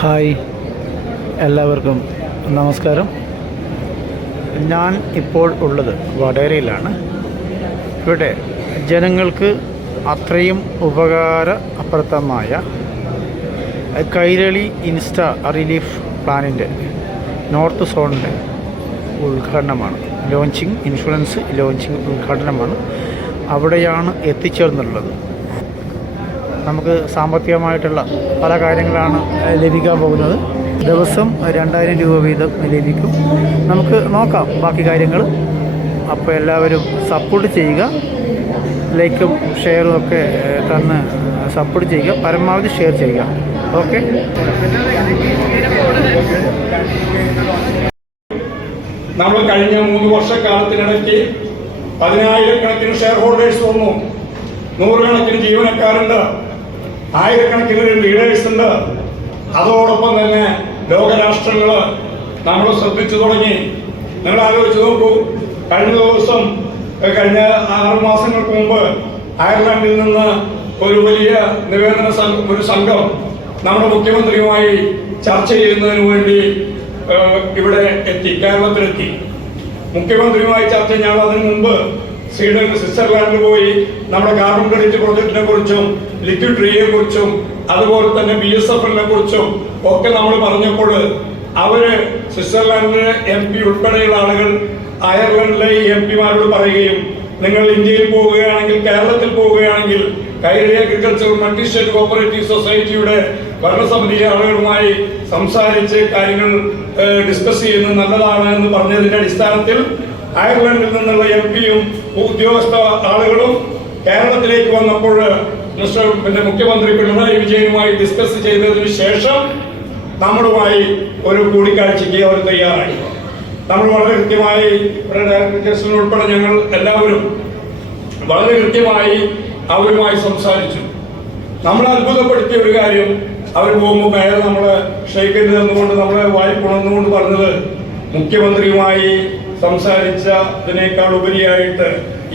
Hi എല്ലാവർക്കും നമസ്കാരം. ഞാൻ ഇപ്പോൾ ഉള്ളത് വടേരയിലാണ് ഇവിടെ ജനങ്ങൾക്ക് അത്രയും ഉപകാരപ്രദമായ കൈരളി ഇൻസ്റ്റ റിലീഫ് പ്ലാനിന്റെ നോർത്ത് സോണിന്റെ ഉദ്ഘാടനമാണ്. ലോഞ്ചിങ് ഇൻഷുറൻസ് ലോഞ്ചിങ് ഉദ്ഘാടനമാണ്. അവിടെയാണ് എത്തിച്ചേർന്നുള്ളത് നമുക്ക് സാമ്പത്തികമായിട്ടുള്ള പല കാര്യങ്ങളാണ് ലഭിക്കാൻ പോകുന്നത്. ദിവസം രണ്ടായിരം രൂപ വീതം ലഭിക്കും. നമുക്ക് നോക്കാം ബാക്കി കാര്യങ്ങൾ അപ്പോൾ എല്ലാവരും സപ്പോർട്ട് ചെയ്യുക. ലൈക്കും ഷെയറും ഒക്കെ തന്ന് സപ്പോർട്ട് ചെയ്യുക. പരമാവധി ഷെയർ ചെയ്യുക. ഓക്കെ നമ്മൾ കഴിഞ്ഞ മൂന്ന് വർഷക്കാലത്തിനിടയ്ക്ക് പതിനായിരക്കണക്കിന് ഷെയർ ഹോൾഡേഴ്സ് വന്നു. നൂറുകണക്കിന് ജീവനക്കാരുണ്ട്. ആയിരക്കണക്കിന് ലീഡേഴ്സ് ഉണ്ട്. അതോടൊപ്പം തന്നെ ലോകരാഷ്ട്രങ്ങൾ നമ്മൾ ശ്രദ്ധിച്ചു തുടങ്ങി. നിങ്ങൾ ആലോചിച്ച് നോക്കൂ കഴിഞ്ഞ ദിവസം കഴിഞ്ഞ ആറ് മാസങ്ങൾക്ക് മുമ്പ് അയർലൻഡിൽ നിന്ന് ഒരു വലിയ നിവേദന സംഘം ഒരു സംഘം നമ്മുടെ മുഖ്യമന്ത്രിയുമായി ചർച്ച ചെയ്യുന്നതിന് വേണ്ടി ഇവിടെ എത്തി കേരളത്തിലെത്തി. മുഖ്യമന്ത്രിയുമായി ചർച്ച ഞങ്ങൾ അതിനു മുമ്പ് സ്വീഡൻ സ്വിറ്റ്സർലാൻഡിൽ പോയി നമ്മുടെ കാർബൺ ക്രെഡിറ്റ് പ്രോജക്റ്റിനെ കുറിച്ചും ലിക്വിഡ് ട്രീയെ കുറിച്ചും അതുപോലെ തന്നെ ബി എസ് എഫ് എല്ലിനെ കുറിച്ചും ഒക്കെ നമ്മൾ പറഞ്ഞപ്പോൾ അവർ സ്വിറ്റ്സർലാൻഡിലെ എം പി ഉൾപ്പെടെയുള്ള ആളുകൾ അയർലൻഡിലെ എം പിമാരോട് പറയുകയും നിങ്ങൾ ഇന്ത്യയിൽ പോവുകയാണെങ്കിൽ കേരളത്തിൽ പോവുകയാണെങ്കിൽ Kairali agriculture multi state cooperative സൊസൈറ്റിയുടെ ഭരണസമിതി ആളുകളുമായി സംസാരിച്ച് കാര്യങ്ങൾ ഡിസ്കസ് ചെയ്യുന്നത് നല്ലതാണ് എന്ന് പറഞ്ഞതിന്റെ അടിസ്ഥാനത്തിൽ അയർലൻഡിൽ നിന്നുള്ള എം ഉദ്യോഗസ്ഥ ആളുകളും കേരളത്തിലേക്ക് വന്നപ്പോൾ പിന്നെ മുഖ്യമന്ത്രി പിണറായി വിജയനുമായി ഡിസ്കസ് ചെയ്തതിനു ശേഷം നമ്മളുമായി ഒരു കൂടിക്കാഴ്ചയ്ക്ക് അവർ തയ്യാറായി. നമ്മൾ വളരെ കൃത്യമായി ഉൾപ്പെടെ ഞങ്ങൾ എല്ലാവരും വളരെ കൃത്യമായി അവരുമായി സംസാരിച്ചു. നമ്മൾ അത്ഭുതപ്പെടുത്തിയ ഒരു കാര്യം അവർ പോകുമ്പോൾ മേയർ നമ്മളെ ക്ഷയിക്കരുത് എന്നുകൊണ്ട് നമ്മളെ വായ്പ ഉണർന്നുകൊണ്ട് പറഞ്ഞത് മുഖ്യമന്ത്രിയുമായി സംസാരിച്ചതിനേക്കാൾ ഉപരിയായിട്ട്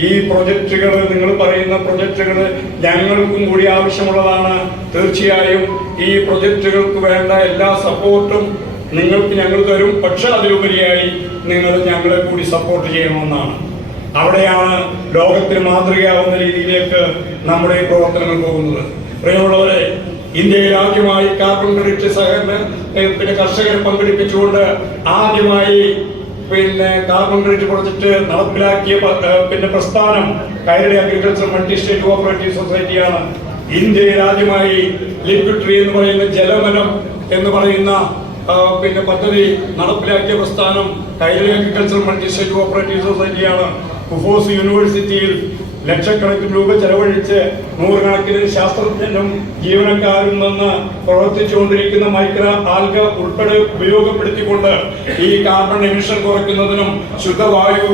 ഈ പ്രൊജക്ടുകൾ നിങ്ങൾ പറയുന്ന പ്രൊജക്ടുകൾ ഞങ്ങൾക്കും കൂടി ആവശ്യമുള്ളതാണ്. തീർച്ചയായും ഈ പ്രൊജക്ടുകൾക്ക് വേണ്ട എല്ലാ സപ്പോർട്ടും നിങ്ങൾക്ക് ഞങ്ങൾ തരും. പക്ഷെ അതിലുപരിയായി നിങ്ങൾ ഞങ്ങളെ കൂടി സപ്പോർട്ട് ചെയ്യണമെന്നാണ്. അവിടെയാണ് ലോകത്തിന് മാതൃകയാവുന്ന രീതിയിലേക്ക് നമ്മുടെ പ്രവർത്തനങ്ങൾ പോകുന്നത്. പ്രിയമുള്ളവരെ ഇന്ത്യയിൽ ആദ്യമായി കാർബൺ ക്രെഡിറ്റ് സഹകരണ കർഷകരെ പങ്കെടുപ്പിച്ചുകൊണ്ട് ആദ്യമായി പിന്നെ കാർബൺ ക്രെഡിറ്റ് പ്രൊജക്ട് നടപ്പിലാക്കിയ പിന്നെ പ്രസ്ഥാനം Kairali agriculture multi state cooperative സൊസൈറ്റിയാണ് ഇന്ത്യയിൽ ആദ്യമായി ലിക്വിഡ് ട്രീ എന്ന് പറയുന്ന ജലമനം എന്ന് പറയുന്ന പിന്നെ പദ്ധതി നടപ്പിലാക്കിയ പ്രസ്ഥാനം Kairali agriculture multi state cooperative സൊസൈറ്റിയാണ് KUFOS യൂണിവേഴ്സിറ്റിയിൽ ലക്ഷക്കണക്കിന് രൂപ ചെലവഴിച്ച് നൂറുകണക്കിന് ശാസ്ത്രജ്ഞനും ജീവനക്കാരും നിന്ന് പ്രവർത്തിച്ചുകൊണ്ടിരിക്കുന്ന മൈക്രോ ആൽഗ ഉൾപ്പെടെ ഉപയോഗപ്പെടുത്തിക്കൊണ്ട് ഈ കാർബൺ എമിഷൻ കുറയ്ക്കുന്നതിനും ശുദ്ധവായു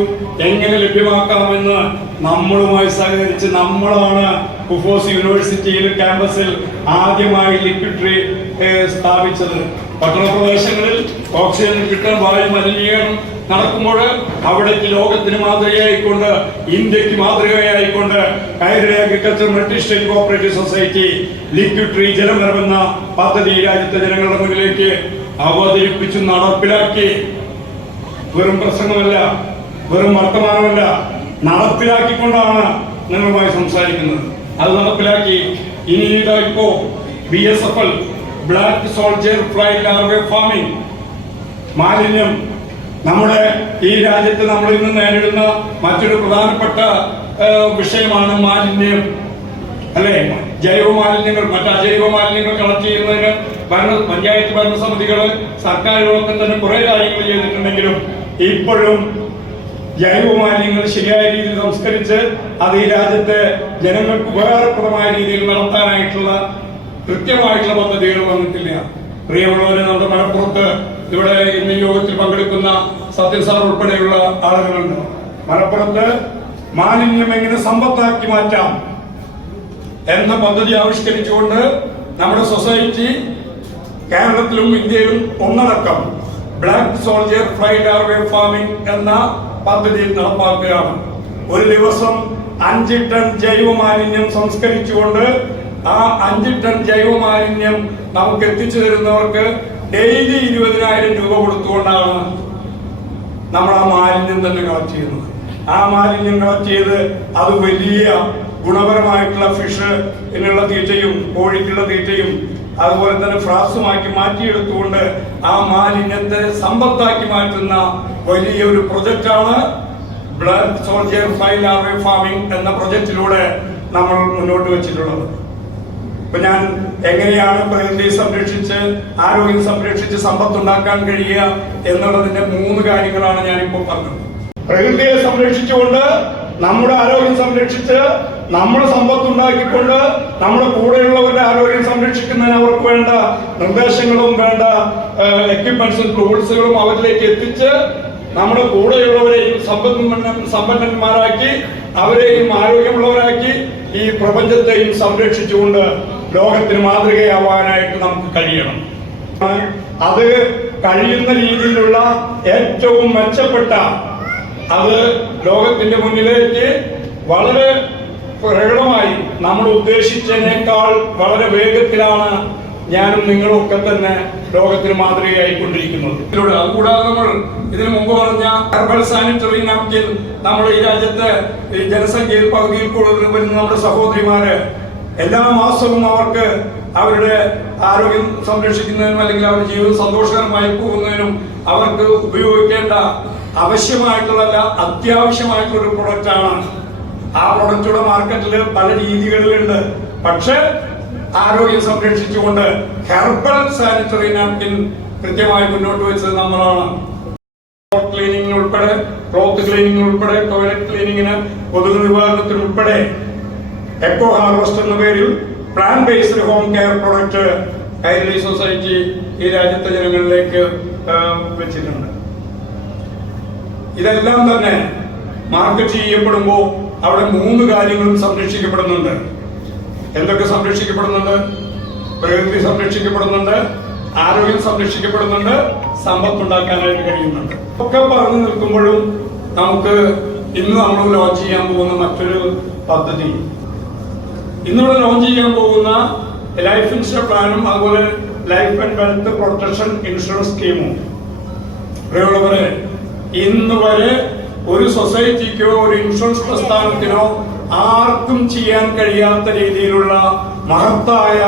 എങ്ങനെ ലഭ്യമാക്കാമെന്ന് നമ്മളുമായി സഹകരിച്ച് നമ്മളാണ് കുഫോസ് യൂണിവേഴ്സിറ്റിയിൽ ക്യാമ്പസിൽ ആദ്യമായി ലിക്വിഡ് സ്ഥാപിച്ചത്. പട്ടണപ്രദേശങ്ങളിൽ ഓക്സിജൻ കിട്ടാൻ വായു മലിനീകരണം നടക്കുമ്പോൾ അവിടേക്ക് ലോകത്തിന് മാതൃകയായിക്കൊണ്ട് ഇന്ത്യയ്ക്ക് മാതൃകയായിക്കൊണ്ട് Kairali agriculture multi state cooperative society liquid tree ജലമരമെന്ന പദ്ധതി രാജ്യത്തെ ജനങ്ങളുടെ മുന്നിലേക്ക് അവതരിപ്പിച്ചു നടപ്പിലാക്കി. വെറും പ്രസംഗമല്ല വെറും വർത്തമാനമല്ല. നടപ്പിലാക്കിക്കൊണ്ടാണ് നിങ്ങളുമായി സംസാരിക്കുന്നത്. അത് നടപ്പിലാക്കി. ഇനി ഇതാ ഇപ്പോ B S F L black soldier fly farming മാലിന്യം നമ്മുടെ ഈ രാജ്യത്ത് നമ്മൾ ഇന്ന് നേരിടുന്ന മറ്റൊരു പ്രധാനപ്പെട്ട വിഷയമാണ് മാലിന്യം. അല്ലെ? ജൈവ മാലിന്യങ്ങൾ മറ്റ് അജൈവ മാലിന്യങ്ങൾ കളക്ട് ചെയ്യുന്നതിന് ഭരണ പഞ്ചായത്ത് ഭരണസമിതികൾ സർക്കാരുകളൊക്കെ തന്നെ കുറെ കാര്യങ്ങൾ ചെയ്തിട്ടുണ്ടെങ്കിലും ഇപ്പോഴും ജൈവ മാലിന്യങ്ങൾ ശരിയായ രീതിയിൽ സംസ്കരിച്ച് അത് ഈ രാജ്യത്തെ ജനങ്ങൾക്ക് ഉപകാരപ്രദമായ രീതിയിൽ നടത്താനായിട്ടുള്ള കൃത്യമായിട്ടുള്ള പദ്ധതികൾ വന്നിട്ടില്ല. പ്രിയമുള്ളവരെ നമ്മുടെ മലപ്പുറത്ത് ഇവിടെ ഇന്ന് യോഗത്തിൽ പങ്കെടുക്കുന്ന സത്യൻ സാർ ഉൾപ്പെടെയുള്ള ആളുകളുണ്ട്. മലപ്പുറത്ത് മാലിന്യം എങ്ങനെ സമ്പത്താക്കി മാറ്റാം എന്ന പദ്ധതി ആവിഷ്കരിച്ചുകൊണ്ട് നമ്മുടെ സൊസൈറ്റി കേരളത്തിലും ഇന്ത്യയിലും ഒന്നടക്കം black soldier fly larvae farming എന്ന പദ്ധതി നടപ്പാക്കുകയാണ്. ഒരു ദിവസം അഞ്ച് ടൺ ജൈവ മാലിന്യം സംസ്കരിച്ചുകൊണ്ട് ആ അഞ്ച് ടൺ ജൈവ മാലിന്യം നമുക്ക് എത്തിച്ചു തരുന്നവർക്ക് ഡെയിലി ഇരുപതിനായിരം രൂപ കൊടുത്തുകൊണ്ടാണ് നമ്മൾ ആ മാലിന്യം തന്നെ കളക്ട് ചെയ്യുന്നത്. ആ മാലിന്യം കളക്ട് ചെയ്ത് അത് വലിയ ഗുണപരമായിട്ടുള്ള ഫിഷ് എന്നുള്ള തീറ്റയും കോഴിക്കുള്ള തീറ്റയും അതുപോലെ തന്നെ ഫ്രാസുമാക്കി മാറ്റിയെടുത്തുകൊണ്ട് ആ മാലിന്യത്തെ സമ്പത്താക്കി മാറ്റുന്ന വലിയ ഒരു പ്രൊജക്റ്റാണ് blood soldier fly larvae farming എന്ന പ്രൊജക്റ്റിലൂടെ നമ്മൾ മുന്നോട്ട് വെച്ചിട്ടുള്ളത്. ഇപ്പൊ ഞാൻ എങ്ങനെയാണ് പ്രകൃതിയെ സംരക്ഷിച്ച് ആരോഗ്യം സംരക്ഷിച്ച് സമ്പത്ത് ഉണ്ടാക്കാൻ കഴിയുക എന്നുള്ളതിന്റെ മൂന്ന് കാര്യങ്ങളാണ് ഞാൻ ഞാനിപ്പോൾ പറഞ്ഞത്. പ്രകൃതിയെ സംരക്ഷിച്ചുകൊണ്ട് നമ്മുടെ ആരോഗ്യം സംരക്ഷിച്ച് നമ്മുടെ സമ്പത്ത് ഉണ്ടാക്കിക്കൊണ്ട് നമ്മുടെ കൂടെയുള്ളവരുടെ ആരോഗ്യം സംരക്ഷിക്കുന്നതിന് അവർക്ക് വേണ്ട നിർദ്ദേശങ്ങളും വേണ്ട എക്യുപ്മെന്റ്സും ടൂൾസുകളും അവരിലേക്ക് എത്തിച്ച് നമ്മുടെ കൂടെയുള്ളവരെയും സമ്പന്ന സമ്പന്നന്മാരാക്കി അവരെയും ആരോഗ്യമുള്ളവരാക്കി ഈ പ്രപഞ്ചത്തെയും സംരക്ഷിച്ചുകൊണ്ട് ലോകത്തിന് മാതൃകയാവാനായിട്ട് നമുക്ക് കഴിയണം. അത് കഴിയുന്ന രീതിയിലുള്ള ഏറ്റവും മെച്ചപ്പെട്ട അത് ലോകത്തിന്റെ മുന്നിലേക്ക് വളരെ പ്രകടമായി നമ്മൾ ഉദ്ദേശിച്ചതിനേക്കാൾ വളരെ വേഗത്തിലാണ് ഞാനും നിങ്ങളും ഒക്കെ തന്നെ ലോകത്തിന് മാതൃകയായിക്കൊണ്ടിരിക്കുന്നത്. ഇതിലൂടെ അതുകൂടാതെ നമ്മൾ ഇതിനു മുമ്പ് പറഞ്ഞ ഹെർബൽ സാനിറ്ററി നാപ്കിൻ നമ്മുടെ ഈ രാജ്യത്തെ ജനസംഖ്യയിൽ പകുതിയിൽ കൂടുതൽ വരുന്ന നമ്മുടെ സഹോദരിമാര് എല്ലാ മാസവും അവർക്ക് അവരുടെ ആരോഗ്യം സംരക്ഷിക്കുന്നതിനും അല്ലെങ്കിൽ അവരുടെ ജീവിതം സന്തോഷകരമായി പോകുന്നതിനും അവർക്ക് ഉപയോഗിക്കേണ്ട ആവശ്യമായിട്ടുള്ള അത്യാവശ്യമായിട്ടുള്ള ഒരു പ്രൊഡക്റ്റ് ആണ്. ആ പ്രൊഡക്റ്റുടെ മാർക്കറ്റിൽ പല രീതികളിലുണ്ട്. പക്ഷേ ആരോഗ്യം സംരക്ഷിച്ചുകൊണ്ട് ഹെർബൽ സാനിറ്ററി നാപ്കിൻ കൃത്യമായി മുന്നോട്ട് വെച്ചത് നമ്മളാണ്. ക്ലീനിങ്ങിന് ഉൾപ്പെടെ ക്ലോത്ത് ക്ലീനിങ്ങിന് ഉൾപ്പെടെ ടോയ്ലറ്റ് ക്ലീനിങ്ങിന് കൊതുക് ഉൾപ്പെടെ എക്കോ ഹാർവസ്റ്റ് എന്ന പേരിൽ plan based home care product Kairali society ഈ രാജ്യത്തെ ജനങ്ങളിലേക്ക് വെച്ചിട്ടുണ്ട്. ഇതെല്ലാം തന്നെ മാർക്കറ്റ് ചെയ്യപ്പെടുമ്പോൾ അവിടെ മൂന്ന് കാര്യങ്ങളും സംരക്ഷിക്കപ്പെടുന്നുണ്ട്. എന്തൊക്കെ സംരക്ഷിക്കപ്പെടുന്നുണ്ട്? പ്രകൃതി സംരക്ഷിക്കപ്പെടുന്നുണ്ട് ആരോഗ്യം സംരക്ഷിക്കപ്പെടുന്നുണ്ട് സമ്പത്ത് ഉണ്ടാക്കാനായിട്ട് കഴിയുന്നുണ്ട്. ഒക്കെ പറഞ്ഞു നിൽക്കുമ്പോഴും നമുക്ക് ഇന്ന് നമ്മൾ ലോഞ്ച് ചെയ്യാൻ പോകുന്ന മറ്റൊരു പദ്ധതി ഇന്നിവിടെ ലോഞ്ച് ചെയ്യാൻ പോകുന്ന ലൈഫ് ഇൻഷുറൻസ് പ്ലാനും അതുപോലെ life and wealth protection insurance സ്കീമും പ്രിയമുള്ളവരെ ഇന്ന് വരെ ഒരു സൊസൈറ്റിക്കോ ഒരു ഇൻഷുറൻസ് പ്രസ്ഥാനത്തിനോ ആർക്കും ചെയ്യാൻ കഴിയാത്ത രീതിയിലുള്ള മഹത്തായ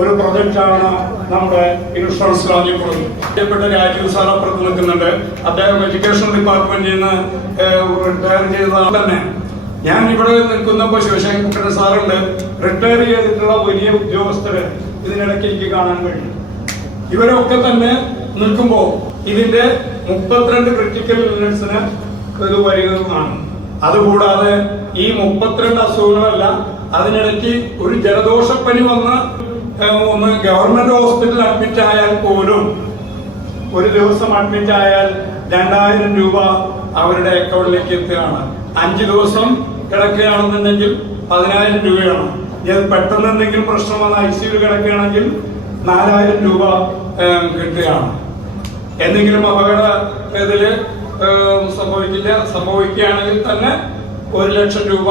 ഒരു പ്രൊജക്റ്റാണ് നമ്മുടെ ഇൻഷുറൻസ് പ്രിയപ്പെട്ട രാജീവ് സാർ അപ്പുറത്ത് നിൽക്കുന്നുണ്ട്. അദ്ദേഹം എഡ്യൂക്കേഷൻ ഡിപ്പാർട്ട്മെന്റിൽ നിന്ന് റിട്ടയർ ചെയ്തതാണ് തന്നെ. ഞാൻ ഇവിടെ നിൽക്കുന്നപ്പോൾ ശിവശങ്കരൻ സാറുണ്ട്. റിട്ടയർ ചെയ്തിട്ടുള്ള വലിയ ഉദ്യോഗസ്ഥരെ ഇതിനിടയ്ക്ക് എനിക്ക് കാണാൻ കഴിയും. ഇവരൊക്കെ തന്നെ നിൽക്കുമ്പോൾ ഇതിന്റെ മുപ്പത്തിരണ്ട് ക്രിട്ടിക്കൽ ഇല്ലൻസിന് ഇത് വരികയാണ് അതുകൂടാതെ ഈ മുപ്പത്തിരണ്ട് അസുഖങ്ങളല്ല അതിനിടയ്ക്ക് ഒരു ജലദോഷപ്പനി വന്ന് ഒന്ന് ഗവൺമെന്റ് ഹോസ്പിറ്റലിൽ അഡ്മിറ്റ് ആയാൽ പോലും ഒരു ദിവസം അഡ്മിറ്റ് ആയാൽ രണ്ടായിരം രൂപ അവരുടെ അക്കൗണ്ടിലേക്ക് എത്തുകയാണ്. അഞ്ച് ദിവസം കിടക്കുകയാണെന്നുണ്ടെങ്കിൽ പതിനായിരം രൂപയാണ്. ഇത് പെട്ടെന്ന് എന്തെങ്കിലും പ്രശ്നം വന്ന ഐ സിയിൽ കിടക്കുകയാണെങ്കിൽ നാലായിരം രൂപ കിട്ടുകയാണ്. എന്തെങ്കിലും അപകട ഇതിൽ സംഭവിക്കില്ല സംഭവിക്കുകയാണെങ്കിൽ തന്നെ ഒരു ലക്ഷം രൂപ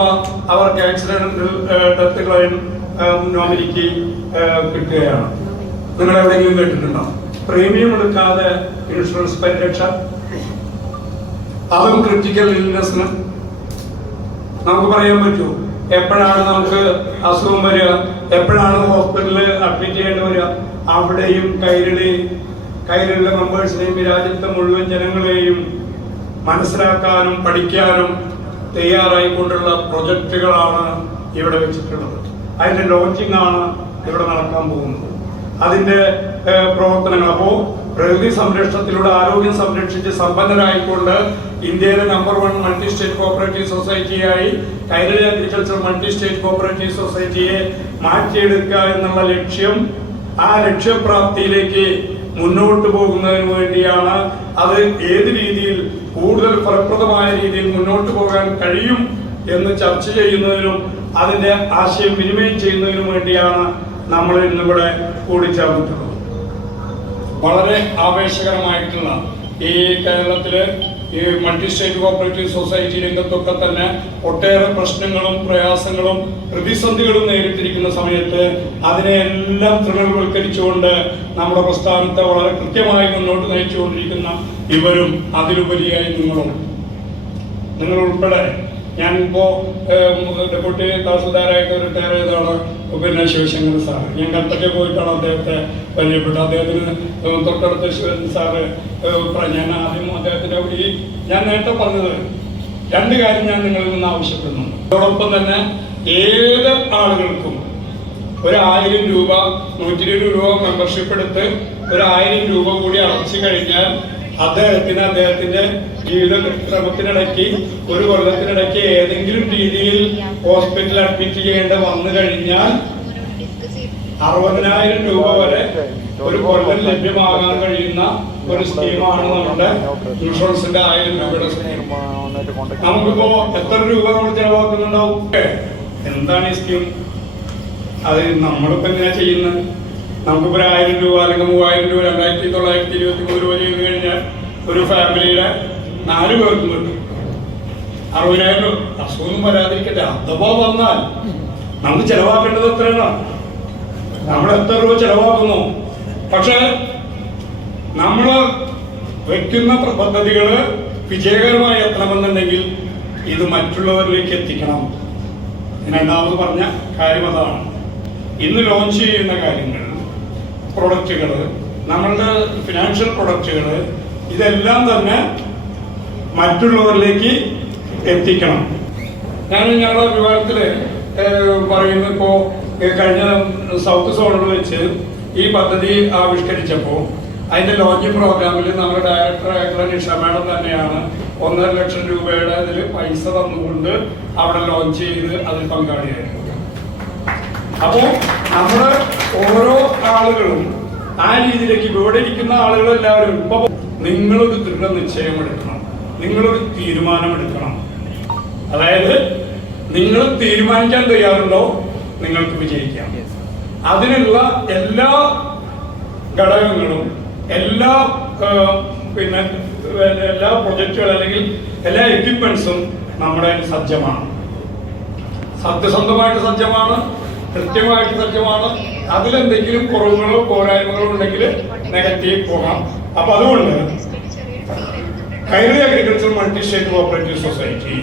അവർക്ക് ആക്സിഡന്റൽ ഡെത്ത് ക്ലെയിം നോമിനിക്ക് കിട്ടുകയാണ്. നിങ്ങൾ എവിടെയെങ്കിലും കേട്ടിട്ടുണ്ടോ? പ്രീമിയം എടുക്കാതെ ഇൻഷുറൻസ് പരിരക്ഷ. അതും ക്രിട്ടിക്കൽ ഇൽനെസ്സിന്. നമുക്ക് പറയാൻ പറ്റൂ എപ്പോഴാണ് നമുക്ക് അസുഖം വരിക? എപ്പോഴാണ് ഹോസ്പിറ്റലിൽ അഡ്മിറ്റ് ചെയ്യേണ്ടി വരിക? അവിടെയും കൈരളി കൈരളിലെ മെമ്പേഴ്സിനെയും രാജ്യത്തെ മുഴുവൻ ജനങ്ങളെയും മനസ്സിലാക്കാനും പഠിക്കാനും തയ്യാറായിക്കൊണ്ടുള്ള പ്രൊജക്റ്റുകളാണ് ഇവിടെ വെച്ചിട്ടുള്ളത്. അതിന്റെ ലോഞ്ചിങ് ആണ് ഇവിടെ നടക്കാൻ പോകുന്നത്. അതിന്റെ പ്രവർത്തനങ്ങൾ. അപ്പോ പ്രകൃതി സംരക്ഷണത്തിലൂടെ ആരോഗ്യം സംരക്ഷിച്ച് സമ്പന്നരായിക്കൊണ്ട് ഇന്ത്യയിലെ number one multi state cooperative സൊസൈറ്റിയായി Kairali agriculture multi state cooperative സൊസൈറ്റിയെ മാറ്റിയെടുക്കുക എന്നുള്ള ലക്ഷ്യം ആ ലക്ഷ്യപ്രാപ്തിയിലേക്ക് മുന്നോട്ട് പോകുന്നതിന് വേണ്ടിയാണ് അത് ഏത് രീതിയിൽ കൂടുതൽ ഫലപ്രദമായ രീതിയിൽ മുന്നോട്ട് പോകാൻ കഴിയും എന്ന് ചർച്ച ചെയ്യുന്നതിനും അതിന്റെ ആശയം വിനിമയം ചെയ്യുന്നതിനും വേണ്ടിയാണ് നമ്മൾ ഇന്നിവിടെ കൂടിച്ചേർന്നിട്ടുള്ളത്. വളരെ ആവേശകരമായിട്ടുള്ള ഈ കേരളത്തിൽ ഈ മൾട്ടി സ്റ്റേറ്റ് കോപ്പറേറ്റീവ് സൊസൈറ്റി രംഗത്തൊക്കെ തന്നെ ഒട്ടേറെ പ്രശ്നങ്ങളും പ്രയാസങ്ങളും പ്രതിസന്ധികളും നേരിട്ടിരിക്കുന്ന സമയത്ത് അതിനെയെല്ലാം തൃണവൽക്കരിച്ചുകൊണ്ട് നമ്മുടെ പ്രസ്ഥാനത്തെ വളരെ കൃത്യമായി മുന്നോട്ട് നയിച്ചുകൊണ്ടിരിക്കുന്ന ഇവരും അതിലുപരിയായി നിങ്ങളും. നിങ്ങൾ ഞാനിപ്പോ ഡെപ്യൂട്ടി തഹസിൽദാരായിട്ട് റിട്ടയർ ചെയ്തതാണ് പിന്നെ ശിവശങ്കർ സാർ ഞാൻ കൽപ്പറ്റ പോയിട്ടാണ് അദ്ദേഹത്തെ പരിചയപ്പെട്ടത്. അദ്ദേഹത്തിന് തൊട്ടടുത്ത ശിവൻ സാറ് ഞാൻ ആദ്യം അദ്ദേഹത്തിന്റെ ഈ ഞാൻ നേരത്തെ പറഞ്ഞത് രണ്ട് കാര്യം ഞാൻ നിങ്ങളിൽ നിന്ന് ആവശ്യപ്പെടുന്നുണ്ട്. അതോടൊപ്പം തന്നെ ഏത് ആളുകൾക്കും ഒരു ആയിരം രൂപ നൂറ്റി ഇരുപത് രൂപ മെമ്പർഷിപ്പ് എടുത്ത് ഒരു ആയിരം രൂപ കൂടി അടച്ചു കഴിഞ്ഞാൽ അദ്ദേഹത്തിന് അദ്ദേഹത്തിന്റെ ജീവിത ക്രമത്തിനിടയ്ക്ക് ഒരു കൊല്ലത്തിനിടയ്ക്ക് ഏതെങ്കിലും രീതിയിൽ ഹോസ്പിറ്റലിൽ അഡ്മിറ്റ് ചെയ്യേണ്ട വന്നു കഴിഞ്ഞാൽ അറുപതിനായിരം രൂപ വരെ ഒരു കൊല്ലം ലഭ്യമാകാൻ കഴിയുന്ന ഒരു സ്കീമാണ് നമ്മുടെ ഇൻഷുറൻസിന്റെ ആയിരം രൂപയുടെ സ്കീം നമുക്കിപ്പോ എത്ര രൂപ നമ്മൾ ചെലവാക്കുന്നുണ്ടാവും? എന്താണ് ഈ സ്കീം അത് നമ്മളിപ്പോ എങ്ങനെയാ ചെയ്യുന്നത്? നമുക്കിപ്പോ ഒരു ആയിരം രൂപ അല്ലെങ്കിൽ മൂവായിരം രൂപ രണ്ടായിരത്തി തൊള്ളായിരത്തി ഇരുപത്തി മൂന്ന് രൂപ ചെയ്ത് കഴിഞ്ഞാൽ ഒരു ഫാമിലിയുടെ നാല് പേർക്കും കിട്ടും. അറുപതിനായിരം രൂപ. അസുഖം വരാതിരിക്കട്ടെ. അഥവാ വന്നാൽ നമുക്ക് ചെലവാക്കേണ്ടത് എത്രയാണ്? നമ്മൾ എത്ര രൂപ ചെലവാക്കുന്നു? പക്ഷെ നമ്മൾ വയ്ക്കുന്ന പദ്ധതികൾ വിജയകരമായി എത്തണമെന്നുണ്ടെങ്കിൽ ഇത് മറ്റുള്ളവരിലേക്ക് എത്തിക്കണം. ഞാൻ രണ്ടാമത് പറഞ്ഞ കാര്യം അതാണ്. ഇന്ന് ലോഞ്ച് ചെയ്യുന്ന കാര്യങ്ങൾ. പ്രൊഡക്റ്റുകൾ നമ്മളുടെ ഫിനാൻഷ്യൽ പ്രൊഡക്റ്റുകൾ ഇതെല്ലാം തന്നെ മറ്റുള്ളവരിലേക്ക് എത്തിക്കണം. ഞാൻ ഞങ്ങളുടെ വിഭാഗത്തിൽ പറയുന്നത് ഇപ്പോ കഴിഞ്ഞ സൗത്ത് സോണിൽ വെച്ച് ഈ പദ്ധതി ആവിഷ്കരിച്ചപ്പോൾ അതിന്റെ ലോഞ്ച് പ്രോഗ്രാമിൽ നമ്മുടെ ഡയറക്ടറായിട്ടുള്ള നിഷ മാഡം തന്നെയാണ് ഒന്നര ലക്ഷം രൂപയുടെ അതിൽ പൈസ തന്നുകൊണ്ട് അവിടെ ലോഞ്ച് ചെയ്ത് അതിൽ പങ്കാളിയായിരുന്നു അപ്പോ നമ്മുടെ ഓരോ ആളുകളും ആ രീതിയിലേക്ക് ഇവിടെ ഇരിക്കുന്ന ആളുകളെല്ലാവരും ഇപ്പൊ നിങ്ങളൊരു എടുക്കണം. നിങ്ങളൊരു തീരുമാനം എടുക്കണം. അതായത് നിങ്ങൾ തീരുമാനിക്കാൻ തയ്യാറുണ്ടോ? നിങ്ങൾക്ക് വിജയിക്കാം. അതിനുള്ള എല്ലാ ഘടകങ്ങളും എല്ലാ പിന്നെ എല്ലാ പ്രൊജക്റ്റുകൾ അല്ലെങ്കിൽ എല്ലാ എക്യുപ്മെന്റ്സും നമ്മുടെ സജ്ജമാണ്. സത്യസന്ധമായിട്ട് സജ്ജമാണ്. കൃത്യമായിട്ട് സത്യമാണ് അതിലെന്തെങ്കിലും കുറവുകളോ പോരായ്മകളോ ഉണ്ടെങ്കിൽ നെഗറ്റീവ് പോകാം. അപ്പൊ അതുകൊണ്ട് Kairali agriculture multi state cooperative society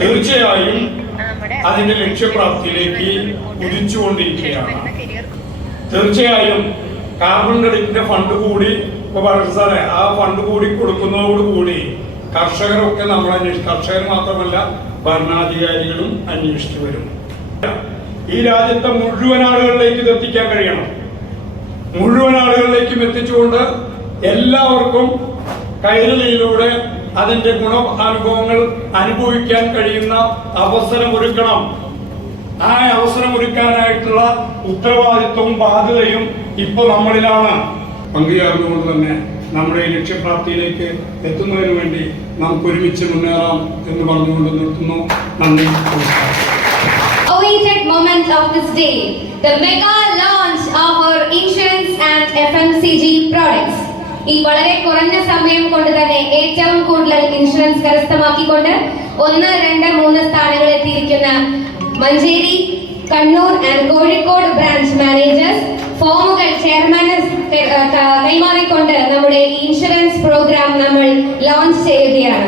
തീർച്ചയായും അതിന്റെ ലക്ഷ്യപ്രാപ്തിയിലേക്ക് കുതിച്ചുകൊണ്ടിരിക്കുകയാണ്. തീർച്ചയായും കാർബൺ ക്രെഡിറ്റിന്റെ ഫണ്ട് കൂടി ഇപ്പൊ പറഞ്ഞു സാറേ ആ ഫണ്ട് കൂടി കൊടുക്കുന്നതോടുകൂടി കർഷകരൊക്കെ നമ്മൾ അന്വേഷിച്ചു കർഷകർ മാത്രമല്ല ഭരണാധികാരികളും അന്വേഷിച്ചു വരും. ഈ രാജ്യത്തെ മുഴുവൻ ആളുകളിലേക്ക് ഇത് എത്തിക്കാൻ കഴിയണം. മുഴുവൻ ആളുകളിലേക്കും എത്തിച്ചുകൊണ്ട് എല്ലാവർക്കും കൈരളിയിലൂടെ അതിന്റെ ഗുണ അനുഭവങ്ങൾ അനുഭവിക്കാൻ കഴിയുന്ന അവസരം ഒരുക്കണം ആ അവസരം ഒരുക്കാനായിട്ടുള്ള ഉത്തരവാദിത്വവും ബാധ്യതയും ഇപ്പൊ നമ്മളിലാണ്. പങ്കുചേർന്നുകൊണ്ട് തന്നെ നമ്മുടെ ഈ ലക്ഷ്യപ്രാപ്തിയിലേക്ക് എത്തുന്നതിന് വേണ്ടി നമുക്ക് ഒരുമിച്ച് മുന്നേറാം എന്ന് പറഞ്ഞുകൊണ്ട് നിർത്തുന്നു. നന്ദി നമസ്കാരം. Moment of this day, the mega launch of our insurance and FMCG products. ഈ വളരെ കുറഞ്ഞ സമയം കൊണ്ട് തന്നെ ഏറ്റവും കൂടുതൽ ഇൻഷുറൻസ് കരസ്ഥമാക്കിക്കൊണ്ട് ഒന്ന് രണ്ട് മൂന്ന് സ്ഥാനങ്ങൾ എത്തിയിരിക്കുന്ന Manjeri Kannur and Kozhikode branch managers ഫോമുകൾ ചെയർമാന് കൈമാറിക്കൊണ്ട് നമ്മുടെ ഇൻഷുറൻസ് പ്രോഗ്രാം നമ്മൾ ലോഞ്ച് ചെയ്യുകയാണ്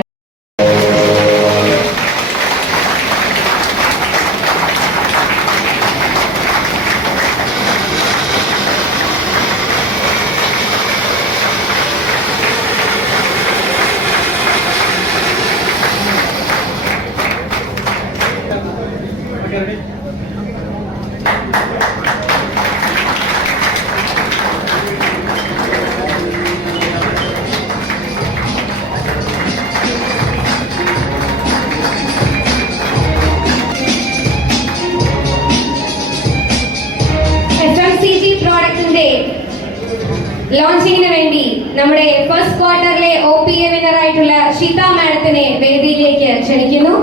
ലോഞ്ചിങ്ങിന് വേണ്ടി നമ്മുടെ ഫസ്റ്റ് ക്വാർട്ടറിലെ ഒ പി എ വിന്നർ ആയിട്ടുള്ള ഷീത മാഡത്തിനെ വേദിയിലേക്ക് ക്ഷണിക്കുന്നു.